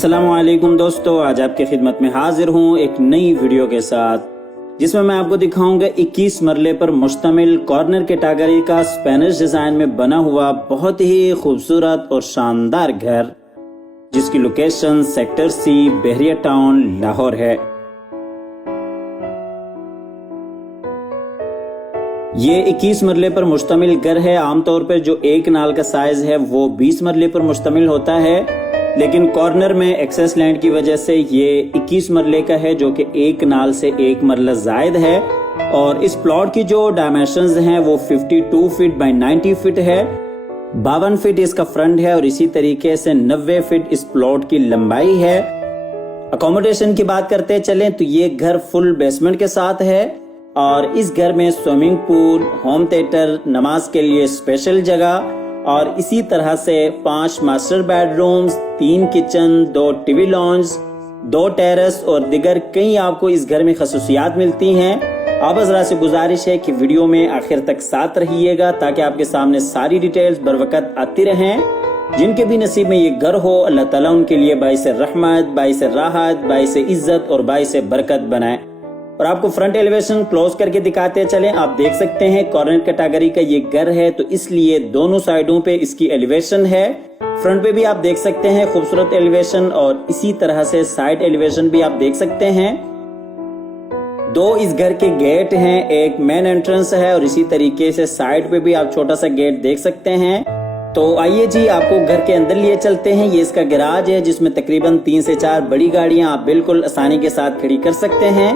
अस्सलामुअलैकुम दोस्तों, आज आपकी खिदमत में हाजिर हूँ एक नई वीडियो के साथ, जिसमें मैं आपको दिखाऊंगा 21 मरले पर मुश्तमिल कॉर्नर कैटेगरी का स्पेनिश डिजाइन में बना हुआ बहुत ही खूबसूरत और शानदार घर, जिसकी लोकेशन सेक्टर सी, बहरिया टाउन, लाहौर है। ये 21 मरले पर मुश्तमिल घर है। आमतौर पर जो एक नाल का साइज है वो 20 मरले पर मुश्तमिल होता है, लेकिन कॉर्नर में एक्सेस लैंड की वजह से ये 21 मरले का है, जो कि एक नाल से एक मरला जायद है। और इस प्लॉट की जो डायमेंशंस हैं वो 52 फीट बाय 90 फीट है। 52 फीट इसका फ्रंट है और इसी तरीके से 90 फीट इस प्लॉट की लंबाई है। अकोमोडेशन की बात करते चलें तो ये घर फुल बेसमेंट के साथ है और इस घर में स्विमिंग पूल, होम थिएटर, नमाज के लिए स्पेशल जगह और इसी तरह से 5 master bedrooms, 3 kitchen, 2 TV lounge, 2 terrace और दिगर कई आपको इस घर में खसूसियात मिलती हैं। आप हज़रात से गुजारिश है कि वीडियो में आखिर तक साथ रहिएगा ताकि आपके सामने सारी डिटेल्स बर वक्त आती रहें। जिनके भी नसीब में ये घर हो, अल्लाह ताला उनके लिए बाइस रहमत, बाइस राहत, बाइस इज्जत और बाइस बरकत बनाए। और आपको फ्रंट एलिवेशन क्लोज करके दिखाते चलें। आप देख सकते हैं कॉर्नर कैटेगरी का ये घर है, तो इसलिए दोनों साइडों पे इसकी एलिवेशन है। फ्रंट पे भी आप देख सकते हैं खूबसूरत एलिवेशन और इसी तरह से साइड एलिवेशन भी आप देख सकते हैं। 2 इस घर के गेट हैं, एक मेन एंट्रेंस है और इसी तरीके से साइड पे भी आप छोटा सा गेट देख सकते हैं। तो आइए जी, आपको घर के अंदर लिए चलते हैं। ये इसका गैराज है जिसमें तकरीबन 3 से 4 बड़ी गाड़ियां आप बिल्कुल आसानी के साथ खड़ी कर सकते हैं।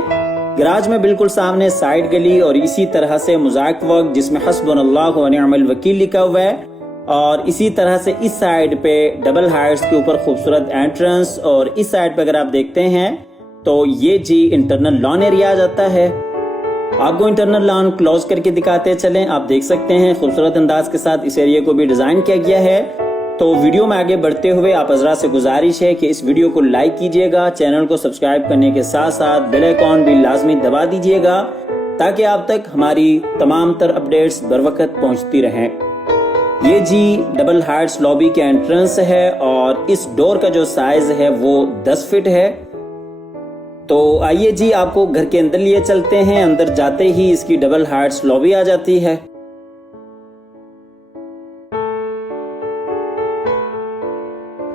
गैराज में बिल्कुल सामने साइड गली और इसी तरह से मोज़ाइक वर्क जिसमें हस्बुनल्लाहु व निअमल वकील लिखा हुआ है। और इसी तरह से इस साइड पे डबल हाइट्स के ऊपर खूबसूरत एंट्रेंस और इस साइड पे अगर आप देखते हैं तो ये जी इंटरनल लॉन एरिया आ जाता है। आपको इंटरनल लॉन क्लोज करके दिखाते चलें। आप देख सकते हैं खूबसूरत अंदाज के साथ इस एरिया को भी डिजाइन किया गया है। तो वीडियो में आगे बढ़ते हुए आप हज़रात से गुजारिश है कि इस वीडियो को लाइक कीजिएगा, चैनल को सब्सक्राइब करने के साथ साथ बेल आइकॉन भी लाजमी दबा दीजिएगा ताकि आप तक हमारी तमाम तर अपडेट्स बर वक्त पहुंचती रहें। ये जी डबल हाइट्स लॉबी के एंट्रेंस है और इस डोर का जो साइज है वो 10 फीट है। तो आइए जी, आपको घर के अंदर लिए चलते हैं। अंदर जाते ही इसकी डबल हाइट्स लॉबी आ जाती है।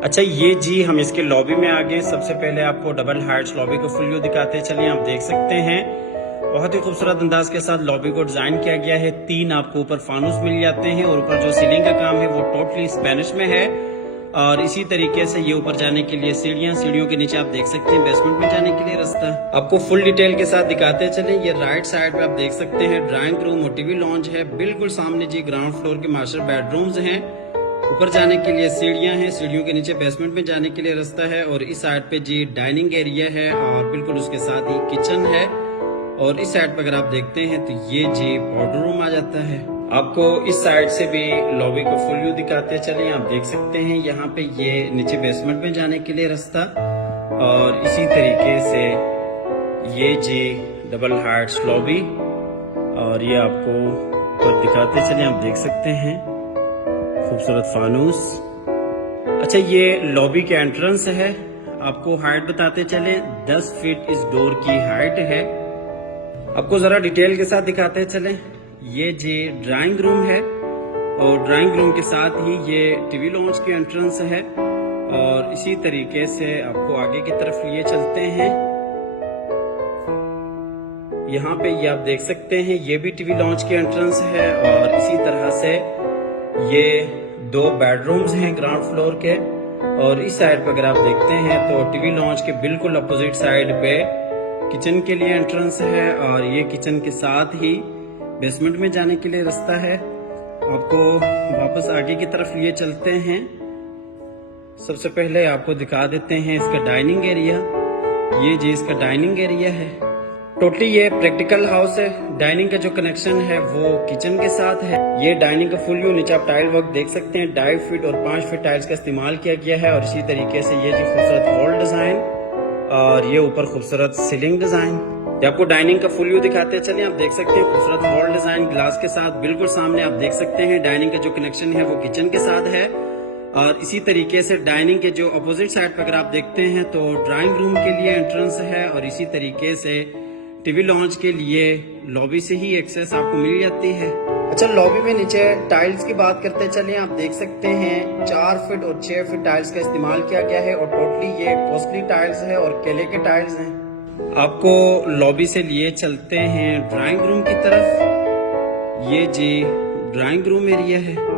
अच्छा, ये जी हम इसके लॉबी में आ गए। सबसे पहले आपको डबल हाइट्स लॉबी को फुल व्यू दिखाते चलिए। आप देख सकते हैं बहुत ही खूबसूरत अंदाज के साथ लॉबी को डिजाइन किया गया है। 3 आपको ऊपर फानुस मिल जाते हैं और ऊपर जो सीलिंग का काम है वो टोटली स्पेनिश में है। और इसी तरीके से ये ऊपर जाने के लिए सीढ़ियों के नीचे आप देख सकते हैं बेसमेंट में जाने के लिए रास्ता। आपको फुल डिटेल के साथ दिखाते चले। ये राइट साइड पे आप देख सकते हैं ड्राइंग रूम और टीवी लॉन्ज है। बिल्कुल सामने जी ग्राउंड फ्लोर के मास्टर बेडरूम्स हैं। ऊपर जाने के लिए सीढ़ियां हैं, सीढ़ियों के नीचे बेसमेंट में जाने के लिए रास्ता है। और इस साइड पे जी डाइनिंग एरिया है और बिल्कुल उसके साथ ही किचन है। और इस साइड पे अगर आप देखते हैं तो ये जी पाउडर रूम आ जाता है। आपको इस साइड से भी लॉबी को फुल व्यू दिखाते चलिए। आप देख सकते हैं यहाँ पे ये नीचे बेसमेंट में जाने के लिए रास्ता और इसी तरीके से ये जी डबल हाइट्स लॉबी और ये आपको ऊपर दिखाते चलिए। आप देख सकते हैं खूबसूरत फानूस। अच्छा, ये लॉबी के एंट्रेंस है। आपको हाइट बताते चले, 10 फीट इस डोर की हाइट है। आपको जरा डिटेल के साथ दिखाते चले। ये जी ड्राइंग रूम है और ड्राइंग रूम के साथ ही ये टीवी लॉन्च की एंट्रेंस है। और इसी तरीके से आपको आगे की तरफ लिए चलते हैं। यहाँ पे ये आप देख सकते हैं ये भी टीवी लॉन्च की एंट्रेंस है। और इसी तरह से ये 2 बेडरूम्स हैं ग्राउंड फ्लोर के। और इस साइड पे अगर आप देखते हैं तो टीवी लॉन्च के बिल्कुल अपोजिट साइड पे किचन के लिए एंट्रेंस है और ये किचन के साथ ही बेसमेंट में जाने के लिए रास्ता है। आपको वापस आगे की तरफ लिए चलते हैं। सबसे पहले आपको दिखा देते हैं इसका डाइनिंग एरिया। ये जी इसका डाइनिंग एरिया है। टोटली ये प्रैक्टिकल हाउस है। डाइनिंग का जो कनेक्शन है वो किचन के साथ है। ये डाइनिंग का फुल व्यू नीचे आप टाइल वर्क देख सकते हैं। 2.5 फीट और 5 फीट टाइल्स का इस्तेमाल किया गया है। और इसी तरीके से ये जो खूबसूरत वॉल डिजाइन और ये ऊपर खूबसूरत सीलिंग डिजाइन। आपको डाइनिंग का फुल व्यू दिखाते चलिए। आप देख सकते हैं खूबसूरत वॉल डिजाइन ग्लास के साथ। बिल्कुल सामने आप देख सकते हैं डाइनिंग का जो कनेक्शन है वो किचन के साथ है। और इसी तरीके से डाइनिंग के जो अपोजिट साइड पर अगर आप देखते हैं तो ड्राइंग रूम के लिए एंट्रेंस है और इसी तरीके से टीवी लॉन्च के लिए लॉबी से ही एक्सेस आपको मिल जाती है। अच्छा, लॉबी में नीचे टाइल्स की बात करते चलिए, आप देख सकते हैं 4 फीट और 6 फीट टाइल्स का इस्तेमाल किया गया है और टोटली ये कॉस्टली टाइल्स है और केले के टाइल्स हैं। आपको लॉबी से लिए चलते हैं ड्राइंग रूम की तरफ। ये जी ड्राइंग रूम एरिया है।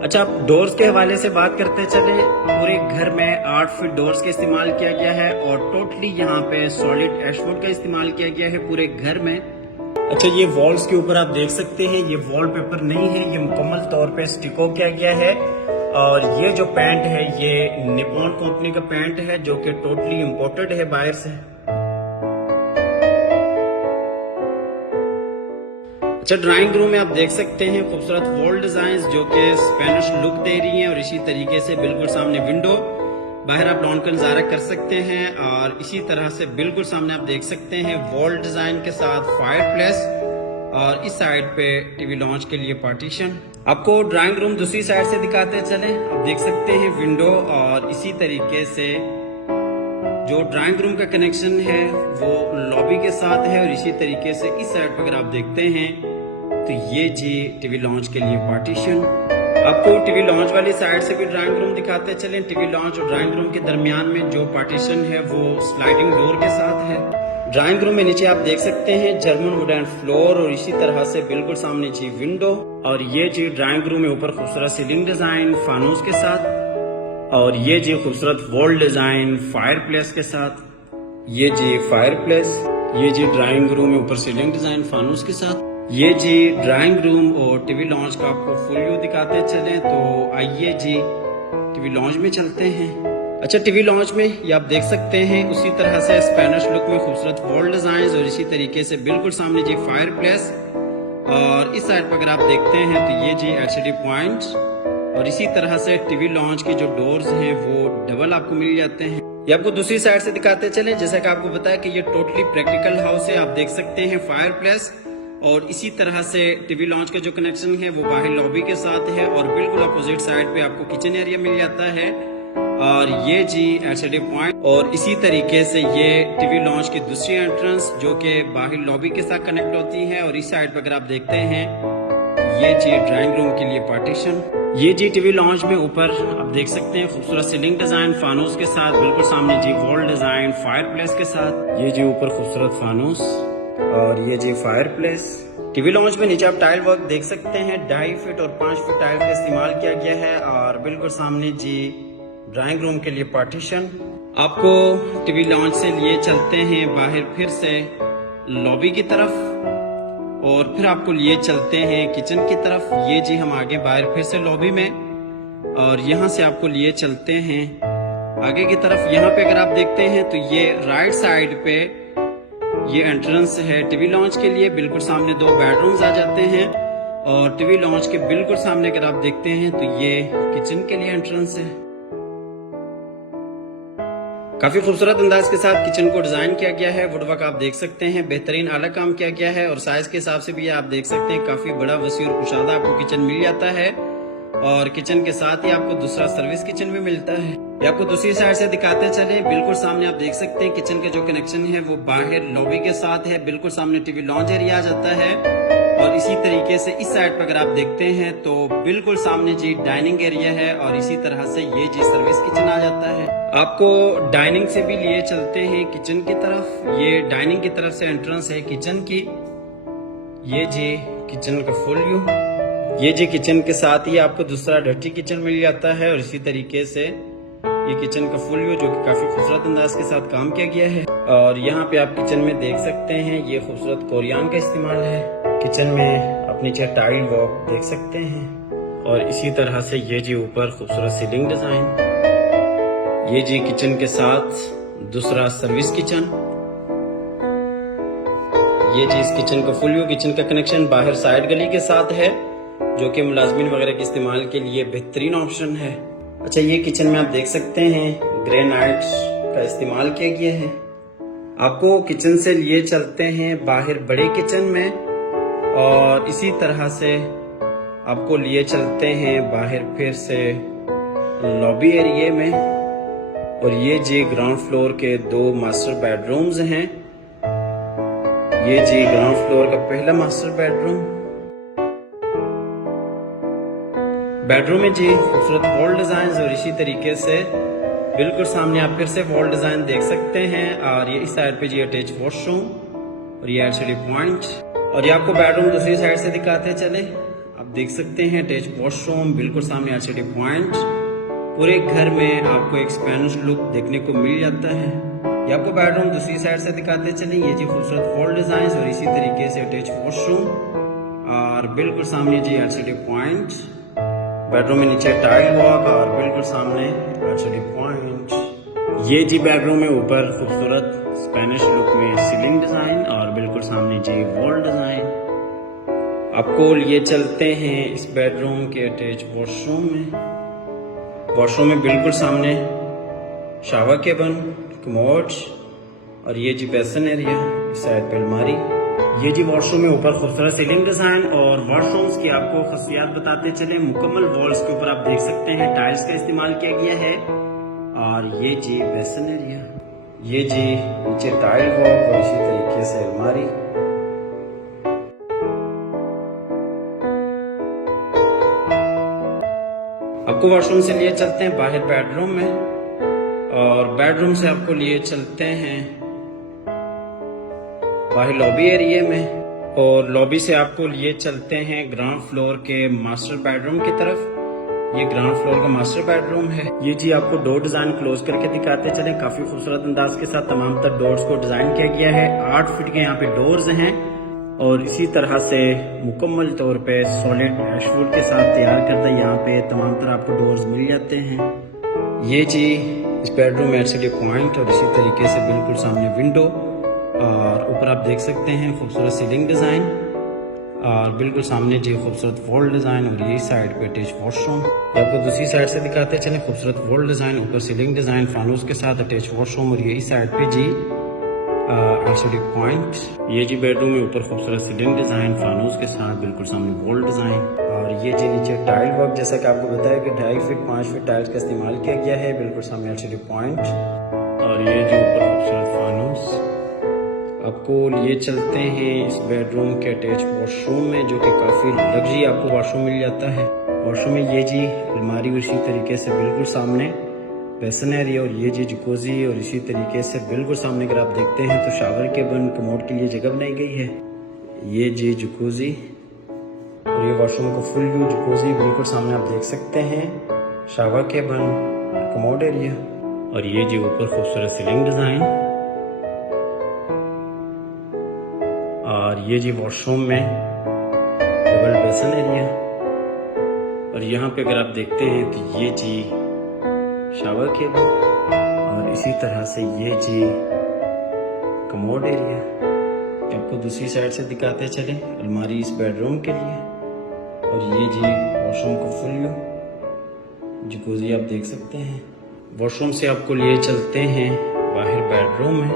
अच्छा, आप डोर्स के हवाले से बात करते चले, पूरे घर में 8 फीट डोर्स का इस्तेमाल किया गया है और टोटली यहाँ पे सॉलिड एशवुड का इस्तेमाल किया गया है पूरे घर में। अच्छा, ये वॉल्स के ऊपर आप देख सकते हैं ये वॉलपेपर नहीं है, ये मुकम्मल तौर पे स्टिको किया गया है और ये जो पेंट है ये निपॉन कंपनी का पेंट है जो कि टोटली इम्पोर्टेड है बाहर से। अच्छा, ड्राइंग रूम में आप देख सकते हैं खूबसूरत वॉल डिजाइन जो कि स्पेनिश लुक दे रही हैं और इसी तरीके से बिल्कुल सामने विंडो, बाहर आप लॉन का नजारा कर सकते हैं और इसी तरह से बिल्कुल सामने आप देख सकते हैं वॉल डिजाइन के साथ फायरप्लेस और इस साइड पे टीवी लॉन्च के लिए पार्टीशन। आपको ड्राइंग रूम दूसरी साइड से दिखाते चले, आप देख सकते हैं विंडो और इसी तरीके से जो ड्राइंग रूम का कनेक्शन है वो लॉबी के साथ है और इसी तरीके से इस साइड पर अगर आप देखते हैं तो ये जी टीवी लॉन्च के लिए पार्टीशन। आपको टीवी लॉन्च वाली साइड से भी ड्राइंग रूम दिखाते चलें। टीवी लॉन्च और ड्राइंग रूम के दरमियान में जो पार्टीशन है वो स्लाइडिंग डोर के साथ है। ड्राइंग रूम में नीचे आप देख सकते हैं जर्मन वुडन फ्लोर और इसी तरह से बिल्कुल सामने जी विंडो और ये जी ड्राइंग रूम में ऊपर खूबसूरत सीलिंग डिजाइन फानूस के साथ और ये जी खूबसूरत वॉल डिजाइन फायरप्लेस के साथ। ये जी फायरप्लेस, ये जी ड्राइंग रूम में ऊपर सीलिंग डिजाइन फानूस के साथ। ये जी ड्राइंग रूम और टीवी लॉन्च का आपको फुल व्यू दिखाते चले, तो आइए जी टीवी लॉन्च में चलते हैं। अच्छा, टीवी लॉन्च में ये आप देख सकते हैं उसी तरह से स्पेनिश लुक में खूबसूरत वॉल डिजाइन और इसी तरीके से बिल्कुल सामने जी फायरप्लेस और इस साइड पर अगर आप देखते हैं तो ये जी एलसीडी पॉइंट और इसी तरह से टीवी लॉन्च की जो डोर्स हैं वो डबल आपको मिल जाते हैं। ये आपको दूसरी साइड से दिखाते चले, जैसा कि आपको बताया कि ये टोटली प्रैक्टिकल हाउस है। आप देख सकते हैं फायरप्लेस और इसी तरह से टीवी लॉन्च का जो कनेक्शन है वो बाहर लॉबी के साथ है और बिल्कुल अपोजिट साइड पे आपको किचन एरिया मिल जाता है और ये जी एलसीडी पॉइंट और इसी तरीके से ये टीवी लॉन्च की दूसरी एंट्रेंस जो कि बाहर लॉबी के साथ कनेक्ट होती है और इस साइड पर अगर आप देखते हैं ये जी ड्राइंग रूम के लिए पार्टीशन। ये जी टीवी लॉन्च में ऊपर आप देख सकते हैं खूबसूरत सीलिंग डिजाइन फानूस के साथ, बिल्कुल सामने जी वॉल डिजाइन फायरप्लेस के साथ। ये जी ऊपर खूबसूरत फानूस और ये जी फायरप्लेस। टीवी लॉन्च में नीचे आप टाइल वर्क देख सकते हैं, 2.5 फीट और 5 फीट टाइल का इस्तेमाल किया गया है और बिल्कुल सामने जी ड्राइंग रूम के लिए पार्टीशन। आपको टीवी लॉन्च से लिए चलते हैं बाहर फिर से लॉबी की तरफ और फिर आपको लिए चलते हैं किचन की तरफ। ये जी हम आगे बाहर फिर से लॉबी में और यहाँ से आपको लिए चलते हैं आगे की तरफ। यहाँ पे अगर आप देखते हैं तो ये राइट साइड पे ये एंट्रेंस है टीवी लॉन्च के लिए, बिल्कुल सामने 2 बेडरूम्स आ जाते हैं और टीवी लॉन्च के बिल्कुल सामने अगर आप देखते हैं तो ये किचन के लिए एंट्रेंस है। काफी खूबसूरत अंदाज के साथ किचन को डिजाइन किया गया है। वुडवर्क आप देख सकते हैं बेहतरीन आला काम किया गया है और साइज के हिसाब से भी आप देख सकते हैं काफी बड़ा वसी और कुशादा आपको किचन मिल जाता है और किचन के साथ ही आपको दूसरा सर्विस किचन भी मिलता है। ये आपको दूसरी साइड से दिखाते चले, बिल्कुल सामने आप देख सकते हैं किचन का जो कनेक्शन है वो बाहर लॉबी के साथ है, बिल्कुल सामने टीवी लॉन्च एरिया आ जाता है और इसी तरीके से इस साइड पर अगर आप देखते हैं तो बिल्कुल सामने जी डाइनिंग एरिया है और इसी तरह से ये जी सर्विस किचन आ जाता है। आपको डाइनिंग से भी लिए चलते हैं किचन की तरफ। ये डाइनिंग की तरफ से एंट्रेंस है किचन की। ये जी किचन का फुल व्यू। ये जी किचन के साथ ही आपको दूसरा डर्टी किचन मिल जाता है और इसी तरीके से ये किचन का फुल व्यू जो कि काफी खूबसूरत अंदाज के साथ काम किया गया है। और यहाँ पे आप किचन में देख सकते हैं ये खूबसूरत कोरियान का इस्तेमाल है। किचन में आप नीचे टाइल वर्क देख सकते हैं और इसी तरह से ये जी ऊपर खूबसूरत सीलिंग डिजाइन। ये जी किचन के साथ दूसरा सर्विस किचन। ये जी इस किचन का फुल व्यू। किचन का कनेक्शन बाहर साइड गली के साथ है जो कि मुलाजमीन वगैरह के इस्तेमाल के लिए बेहतरीन ऑप्शन है। अच्छा, ये किचन में आप देख सकते हैं ग्रेनाइट का इस्तेमाल किया गया है। आपको किचन से लिए चलते हैं बाहर बड़े किचन में और इसी तरह से आपको लिए चलते हैं बाहर फिर से लॉबी एरिया में। और ये जी ग्राउंड फ्लोर के 2 मास्टर बेडरूम्स हैं। ये जी ग्राउंड फ्लोर का पहला मास्टर बेडरूम में जी खूबसूरत वॉल डिजाइन और इसी तरीके से बिल्कुल सामने आप फिर से वॉल डिजाइन देख सकते हैं। और ये इस साइड पे जी अटैच वॉशरूम और ये एलसीडी पॉइंट। और ये आपको बेडरूम दूसरी साइड से दिखाते चले। आप देख सकते हैं अटैच वॉशरूम, बिल्कुल सामने एलसीडी पॉइंट। पूरे घर में आपको एक स्पेनिश लुक देखने को मिल जाता है। ये आपको बेडरूम दूसरी साइड से दिखाते चले। ये जी खूबसूरत वॉल डिजाइन और इसी तरीके से अटैच वॉशरूम और बिल्कुल सामने जी एलसीडी पॉइंट। बेडरूम में नीचे टाइल वॉक और बिल्कुल सामने एलसीडी पॉइंट। ये जी बेडरूम में ऊपर खूबसूरत स्पेनिश लुक में सीलिंग डिजाइन और बिल्कुल सामने जी वॉल डिजाइन। आपको लिए चलते हैं इस बेडरूम के अटैच वॉशरूम में। वॉशरूम में बिल्कुल सामने शावर केबिन, कमोड और ये जी बेसिन एरिया, इस साइड पे अलमारी। ये जी वॉशरूम में ऊपर खूबसूरत सीलिंग डिजाइन और वॉशरूम्स की आपको खासियत बताते चले। मुकम्मल वॉल्स के ऊपर आप देख सकते हैं टाइल्स का इस्तेमाल किया गया है। और ये जी बेसिन एरिया, ये जी नीचे टाइल वॉक और इसी तरीके से अलमारी। आपको वॉशरूम से लिए चलते हैं बाहर बेडरूम में और बेडरूम से आपको लिए चलते हैं बाहर लॉबी एरिया में। और लॉबी से आपको लिए चलते हैं ग्राउंड फ्लोर के मास्टर बेडरूम की तरफ। ये ग्राउंड फ्लोर का मास्टर बेडरूम है। ये जी आपको डोर डिजाइन क्लोज करके दिखाते चले। काफी खूबसूरत अंदाज के साथ तमाम तर डोर्स को डिजाइन किया गया है। 8 फीट के यहाँ पे डोर्स हैं और इसी तरह से मुकम्मल तौर पे सॉलिड एशवुड के साथ तैयार करता है। यहाँ पे तमाम तरह आपको डोर्स मिल जाते हैं। ये जी इस बेडरूम में एलसीडी पॉइंट और इसी तरीके से बिल्कुल सामने विंडो और ऊपर आप देख सकते हैं खूबसूरत सीलिंग डिजाइन और बिल्कुल सामने जी खूबसूरत वॉल डिजाइन और ये साइड पे अटैच वॉशरूम। आपको दूसरी साइड से दिखाते चले। खूबसूरत वॉल डिजाइन, ऊपर सीलिंग डिजाइन, फानूस के साथ अटैच वॉशरूम और यही साइड पे जी एलसीडी पॉइंट। ये जी बेडरूम में ऊपर खूबसूरत सीलिंग डिजाइन, फानूस के साथ बिल्कुल सामने वॉल डिजाइन और ये जी नीचे टाइल वर्क। जैसा कि आपको बताया कि 2.5 फीट 5 फीट टाइल्स का इस्तेमाल किया गया है। बिल्कुल सामने एलसीडी पॉइंट और ये जी ऊपर खूबसूरत फानूस। आपको लिए चलते हैं इस बेडरूम के अटैच वॉशरूम में, जो कि काफी लग्जरी आपको वॉशरूम मिल जाता है। वॉशरूम में ये जी अलमारी उसी तरीके से बिल्कुल सामने बेसिन एरिया और ये जी जकूजी और इसी तरीके से बिल्कुल सामने अगर आप देखते हैं तो शावर केबिन, कमोड के लिए जगह बनाई गई है। ये जी जकूजी और ये वॉशरूम का फुल व्यू जकूजी बिल्कुल सामने आप देख सकते हैं। शावर केबिन, कमोड एरिया और ये जी ऊपर खूबसूरत सीलिंग डिजाइन और ये जी वॉशरूम में डबल बेसिन एरिया। और यहाँ पे अगर आप देखते हैं तो ये जी शावर केबिन और इसी तरह से ये जी कमोड एरिया। आपको दूसरी साइड से दिखाते चले। अलमारी इस बेडरूम के लिए और ये जी वॉशरूम का फुल व्यू जकूजी आप देख सकते हैं। वॉशरूम से आपको लिए चलते हैं बाहर बेडरूम में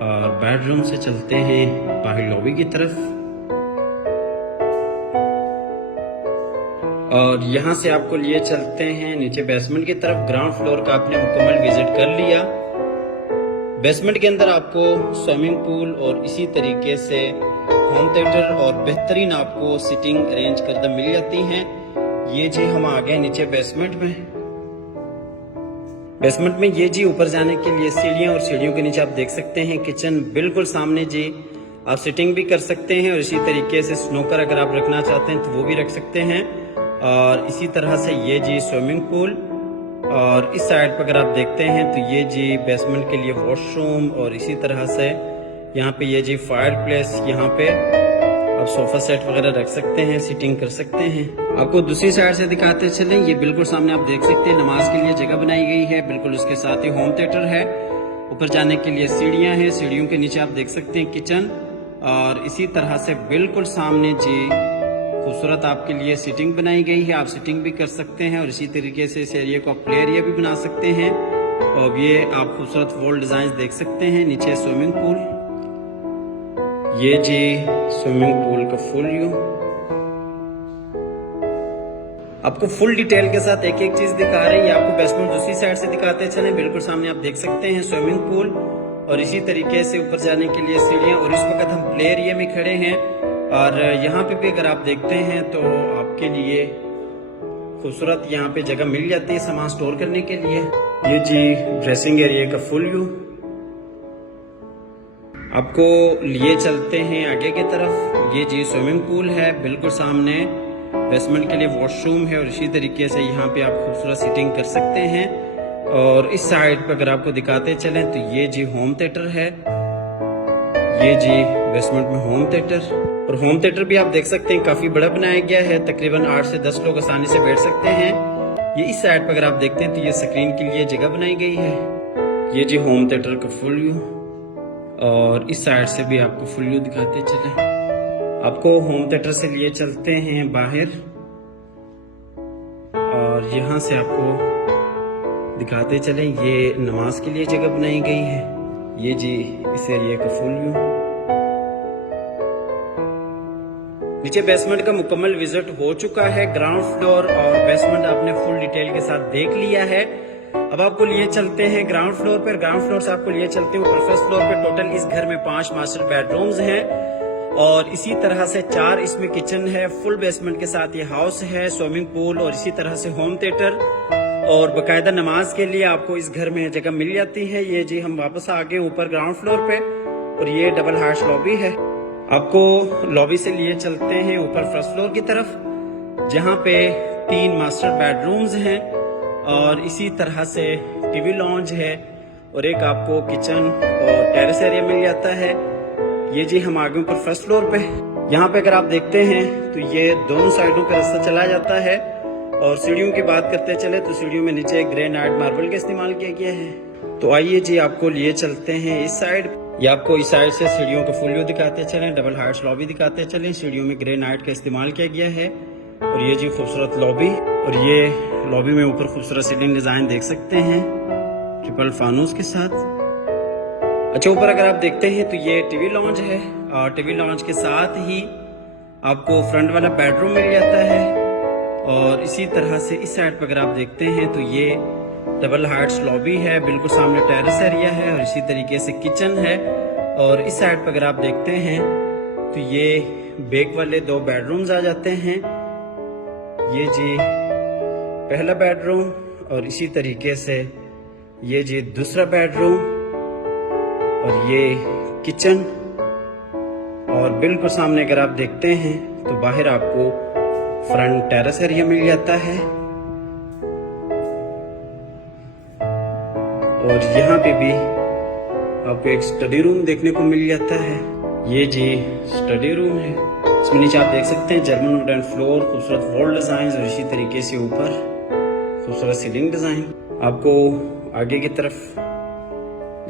और बेडरूम से चलते हैं बाहर लॉबी की तरफ। और यहाँ से आपको लिए चलते हैं नीचे बेसमेंट की तरफ। ग्राउंड फ्लोर का आपने मुकम्मल विजिट कर लिया। बेसमेंट के अंदर आपको स्विमिंग पूल और इसी तरीके से होम थिएटर और बेहतरीन आपको सिटिंग अरेंज करके मिल जाती हैं। ये जी हम आ गए नीचे बेसमेंट में। बेसमेंट में ये जी ऊपर जाने के लिए सीढ़ियां और सीढ़ियों के नीचे आप देख सकते हैं किचन बिल्कुल सामने जी। आप सिटिंग भी कर सकते हैं और इसी तरीके से स्नोकर अगर आप रखना चाहते हैं तो वो भी रख सकते हैं। और इसी तरह से ये जी स्विमिंग पूल और इस साइड पर अगर आप देखते हैं तो ये जी बेसमेंट के लिए वॉशरूम और इसी तरह से यहाँ पे ये जी फायर प्लेस। यहाँ पे आप सोफा सेट वगैरह रख सकते हैं, सिटिंग कर सकते हैं। आपको दूसरी साइड से दिखाते चले। ये बिल्कुल सामने आप देख सकते हैं नमाज के लिए जगह बनाई गई है। बिल्कुल उसके साथ ही होम थिएटर है। ऊपर जाने के लिए सीढ़ियां हैं। सीढ़ियों के नीचे आप देख सकते हैं किचन और इसी तरह से बिल्कुल सामने जी खूबसूरत आपके लिए सिटिंग बनाई गई है। आप सिटिंग भी कर सकते हैं और इसी तरीके से इस एरिया को आप प्ले एरिया भी बना सकते हैं। और ये आप खूबसूरत वॉल डिजाइन देख सकते हैं। नीचे स्विमिंग पूल, ये जी स्विमिंग पूल का फुल व्यू। आपको फुल डिटेल के साथ एक एक चीज दिखा रहे हैं। ये आपको बेसमेंट दूसरी साइड से दिखाते चले। बिल्कुल सामने आप देख सकते हैं स्विमिंग पूल और इसी तरीके से ऊपर जाने के लिए सीढ़ियां। और इस वक्त हम प्ले एरिया में खड़े हैं और यहाँ पे भी अगर आप देखते हैं तो आपके लिए खूबसूरत यहाँ पे जगह मिल जाती है सामान स्टोर करने के लिए। ये जी ड्रेसिंग एरिया का फुल व्यू। आपको लिए चलते हैं आगे की तरफ। ये जी स्विमिंग पूल है, बिल्कुल सामने बेसमेंट के लिए वॉशरूम है और इसी तरीके से यहाँ पे आप खूबसूरत सीटिंग कर सकते हैं। और इस साइड पर अगर आपको दिखाते चलें तो ये जी होम थिएटर है। ये जी बेसमेंट में होम थिएटर। और होम थिएटर भी आप देख सकते हैं काफी बड़ा बनाया गया है, तकरीबन 8 से 10 लोग आसानी से बैठ सकते हैं। ये इस साइड पर अगर आप देखते हैं तो ये स्क्रीन के लिए जगह बनाई गई है। ये जी होम थिएटर का फुल व्यू और इस साइड से भी आपको फुल व्यू दिखाते चले। आपको होम थिएटर से लिए चलते हैं बाहर और यहाँ से आपको दिखाते चले। ये नमाज के लिए जगह बनाई गई है। ये जी इस एरिया का फुल व्यू। नीचे बेसमेंट का मुकम्मल विजिट हो चुका है। ग्राउंड फ्लोर और बेसमेंट आपने फुल डिटेल के साथ देख लिया है। अब आपको लिए चलते हैं ग्राउंड फ्लोर पर। ग्राउंड फ्लोर से आपको लिए चलते हैं ऊपर फर्स्ट फ्लोर पे। टोटल इस घर में 5 मास्टर बेडरूम्स हैं और इसी तरह से 4 इसमें किचन है। फुल बेसमेंट के साथ ये हाउस है, स्विमिंग पूल और इसी तरह से होम थिएटर और बकायदा नमाज के लिए आपको इस घर में जगह मिल जाती है। ये जी हम वापस आ गए ऊपर ग्राउंड फ्लोर पे और ये डबल हार्स लॉबी है। आपको लॉबी से लिए चलते हैं ऊपर फर्स्ट फ्लोर की तरफ, जहाँ पे 3 मास्टर बेडरूम्स हैं और इसी तरह से टीवी लॉन्ज है और एक आपको किचन और टेरेस एरिया मिल जाता है। ये जी हम आगे ऊपर फर्स्ट फ्लोर पे। यहाँ पे अगर आप देखते हैं तो ये दोनों साइडों पे रास्ता चला जाता है। और सीढ़ियों की बात करते चले तो सीढ़ियों में नीचे ग्रेनाइट मार्बल का इस्तेमाल किया गया है। तो आइए जी आपको लिए चलते हैं इस साइड। ये आपको इस साइड से सीढ़ियों का फुल व्यू दिखाते चले, डबल हार्स लॉबी दिखाते चले। सीढ़ियों में ग्रेनाइट का इस्तेमाल किया गया है और ये जी खूबसूरत लॉबी। और ये लॉबी में ऊपर खूबसूरत सीलिंग डिजाइन देख सकते हैं ट्रिपल फानूस के साथ। अच्छा, ऊपर अगर आप देखते हैं तो ये टीवी लॉन्ज है और टीवी लॉन्ज के साथ ही आपको फ्रंट वाला बेडरूम मिल जाता है। और इसी तरह से इस साइड पर अगर आप देखते हैं तो ये डबल हार्ट्स लॉबी है, बिल्कुल सामने टेरेस एरिया है और इसी तरीके से किचन है। और इस साइड पर अगर आप देखते हैं तो ये बैक वाले 2 बेडरूम्स आ जाते हैं। ये जी पहला बेडरूम और इसी तरीके से ये जी दूसरा बेडरूम और ये किचन। और बिल्कुल सामने अगर आप देखते हैं तो बाहर आपको फ्रंट टेरेस एरिया मिल जाता है। और यहाँ पे भी आपको एक स्टडी रूम देखने को मिल जाता है। ये जी स्टडी रूम है। इसमें नीचे आप देख सकते हैं जर्मन वुडन फ्लोर, खूबसूरत वॉल डिजाइन और इसी तरीके से ऊपर खूबसूरत सीलिंग डिजाइन। आपको आगे की तरफ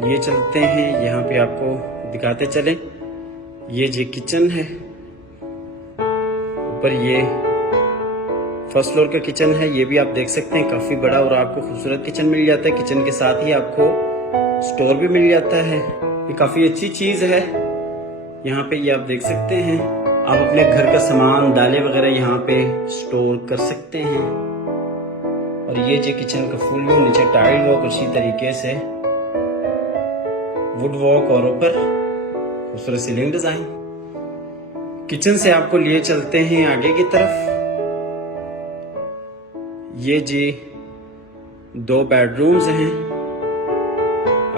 लिए चलते हैं, यहाँ पे आपको दिखाते चले। ये जी किचन है। ऊपर ये फर्स्ट फ्लोर का किचन है, ये भी आप देख सकते हैं काफी बड़ा और आपको खूबसूरत किचन मिल जाता है। किचन के साथ ही आपको स्टोर भी मिल जाता है। ये काफी अच्छी चीज है। यहाँ पे ये आप देख सकते हैं, आप अपने घर का सामान दालें वगैरह यहाँ पे स्टोर कर सकते हैं। और ये जी किचन का फुल व्यू, नीचे टाइल वॉक, इसी तरीके से वुड वॉक और ऊपर खूबसूरत सीलिंग डिजाइन। किचन से आपको लिए चलते हैं आगे की तरफ। ये जी 2 बेडरूम्स हैं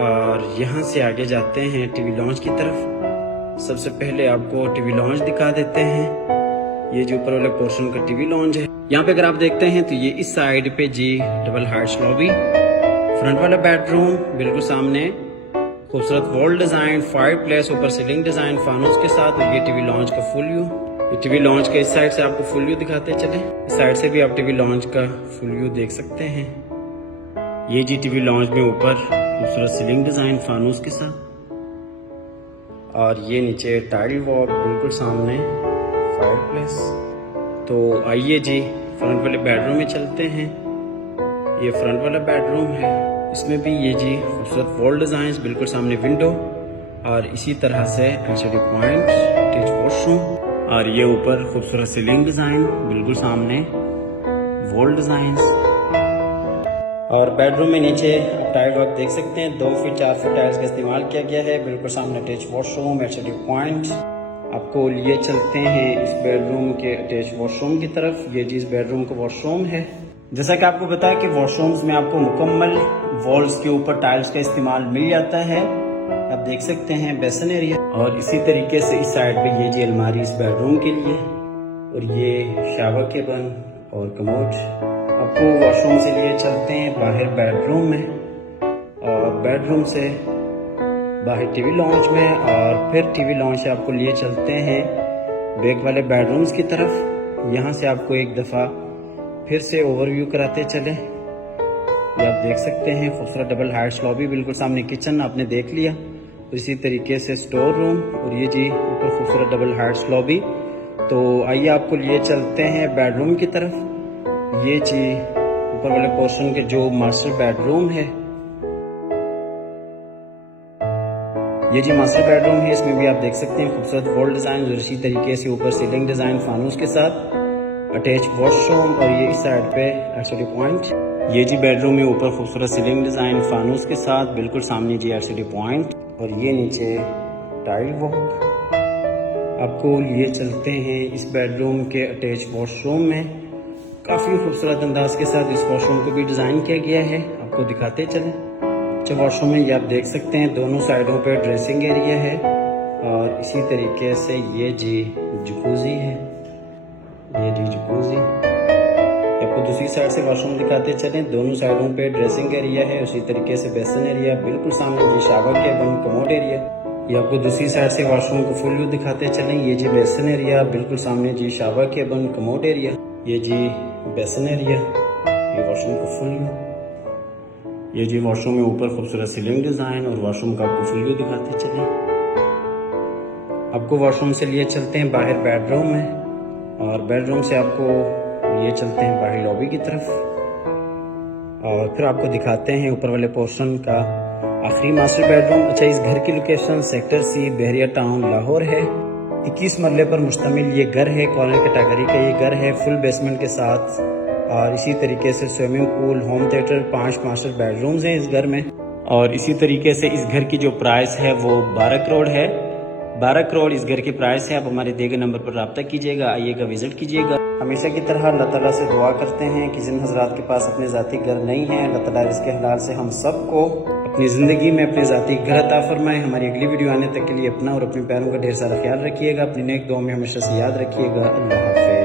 और यहाँ से आगे जाते हैं टीवी लॉन्ज की तरफ। सबसे पहले आपको टीवी लॉन्ज दिखा देते हैं। ये जो ऊपर वाला पोर्शन का टीवी लॉन्ज है। यहाँ पे अगर आप देखते हैं तो ये इस साइड पे जी डबल हार्स लॉबी, फ्रंट वाला बेडरूम, बिल्कुल सामने खूबसूरत वॉल डिजाइन, फायर प्लेस, ऊपर सीलिंग डिजाइन फानूस के साथ। और ये टीवी लॉन्ज का फुल व्यू। टीवी लॉन्च के इस साइड से आपको फुल व्यू दिखाते चले। इस साइड से भी आप टीवी लॉन्च का फुल व्यू देख सकते हैं। ये जी टीवी लॉन्च में ऊपर खूबसूरत सीलिंग डिजाइन फानूस के साथ और ये नीचे टाइल वॉक, बिल्कुल सामने फायर प्लेस। तो आइए जी फ्रंट वाले बेडरूम में चलते हैं। ये फ्रंट वाला बेडरूम है। इसमें भी ये जी खूबसूरत वॉल डिजाइन, बिल्कुल सामने विंडो और इसी तरह से एलसीडी पॉइंट, अटैच वॉशरूम और ये ऊपर खूबसूरत सीलिंग डिजाइन, बिल्कुल सामने वॉल डिजाइन। और बेडरूम में नीचे आप टाइल वर्क देख सकते हैं, 2 फीट 4 फीट टाइल्स का इस्तेमाल किया गया है। बिल्कुल सामने अटैच वॉशरूम, एचडी पॉइंट। आपको लिए चलते हैं इस बेडरूम के अटैच वॉशरूम की तरफ। ये जी इस बेडरूम का वॉशरूम है। जैसा कि आपको बताया कि वॉशरूम्स में आपको मुकम्मल वॉल्स के ऊपर टाइल्स का इस्तेमाल मिल जाता है। आप देख सकते हैं बेसन एरिया। और इसी तरीके से इस साइड पे ये जी अलमारी इस बेडरूम के लिए, और ये शावर केबन और कमोड। आपको वॉशरूम से लिए चलते हैं बाहर बेडरूम में, और बेडरूम से बाहर टीवी लॉन्च में, और फिर टीवी लॉन्च से आपको लिए चलते हैं बैक वाले बेडरूम्स की तरफ। यहाँ से आपको एक दफ़ा फिर से ओवरव्यू कराते चले। ये आप देख सकते हैं खूबसूरत डबल हाइट्स लॉबी, बिल्कुल सामने किचन आपने देख लिया। और इसी तरीके से स्टोर रूम, और ये जी ऊपर खूबसूरत डबल हाइट्स लॉबी। तो आइए आपको लिए चलते हैं बेडरूम की तरफ। ये जी ऊपर वाले पोर्शन के जो मास्टर बेडरूम है, ये जी मास्टर बेडरूम है। इसमें भी आप देख सकते हैं खूबसूरत वॉल डिजाइन, और इसी तरीके से ऊपर सीलिंग डिजाइन फानूस के साथ, अटैच वॉशरूम। और ये इस साइड पे एलसीडी पॉइंट। ये जी बेडरूम में ऊपर खूबसूरत सीलिंग डिजाइन फानूस के साथ, बिल्कुल सामने जी एलसीडी पॉइंट। और ये नीचे टाइल वॉक। आपको लिए चलते हैं इस बेडरूम के अटैच वॉशरूम में। काफ़ी खूबसूरत अंदाज के साथ इस वॉशरूम को भी डिज़ाइन किया गया है, आपको दिखाते चलें। अच्छा, वॉशरूम में ये आप देख सकते हैं दोनों साइडों पे ड्रेसिंग एरिया है, और इसी तरीके से ये जी जकूजी है। ये जी जकूजी। आपको दूसरी साइड से वॉशरूम दिखाते चलें, दोनों साइडों पे ड्रेसिंग एरिया है, उसी तरीके से बेसन एरिया, बिल्कुल सामने जी शावर केबन कमोड एरिया। ये आपको दूसरी साइड से वॉशरूम को फुल व्यू दिखाते चलें। ये जी बेसन एरिया, बिल्कुल सामने जी शावर केबन कमोड एरिया। ये जी बेसन एरिया, ये वॉशरूम को फुल व्यू। ये जी वॉशरूम में ऊपर खूबसूरत सीलिंग डिजाइन, और वॉशरूम का आपको फुल व्यू दिखाते चलें। आपको वॉशरूम से लिए चलते हैं बाहर बेडरूम में, और बेडरूम से आपको लिए चलते हैं बाहर लॉबी की तरफ, और फिर आपको दिखाते हैं ऊपर वाले पोर्शन का आखिरी मास्टर बेडरूम। अच्छा, इस घर की लोकेशन सेक्टर सी बहरिया टाउन लाहौर है। 21 मरले पर मुश्तमिल ये घर है, कॉर्नर कैटेगरी का ये घर है, फुल बेसमेंट के साथ। और इसी तरीके से swimming pool, home theatre, 5 master bedrooms हैं इस घर में। और इसी तरीके से इस घर की जो प्राइस है वो 12 करोड़ है। 12 करोड़ इस घर की प्राइस है। आप हमारे दिए गए नंबर पर रब्ता कीजिएगा, आइएगा, विजिट कीजिएगा। हमेशा की तरह अल्लाह ताला से दुआ करते हैं कि जिन हजरात के पास अपने ज़ाती घर नहीं है, अल्लाह ताला रिज़्क़ हलाल से हम सबको अपनी ज़िंदगी में अपने ज़ाती घर अता फरमाए। हमारी अगली वीडियो आने तक के लिए अपना और अपने प्यारों का ढेर सारा ख्याल रखिएगा। अपनी नेक दुआ में हमेशा से याद रखिएगा। अल्लाह हाफ़िज़।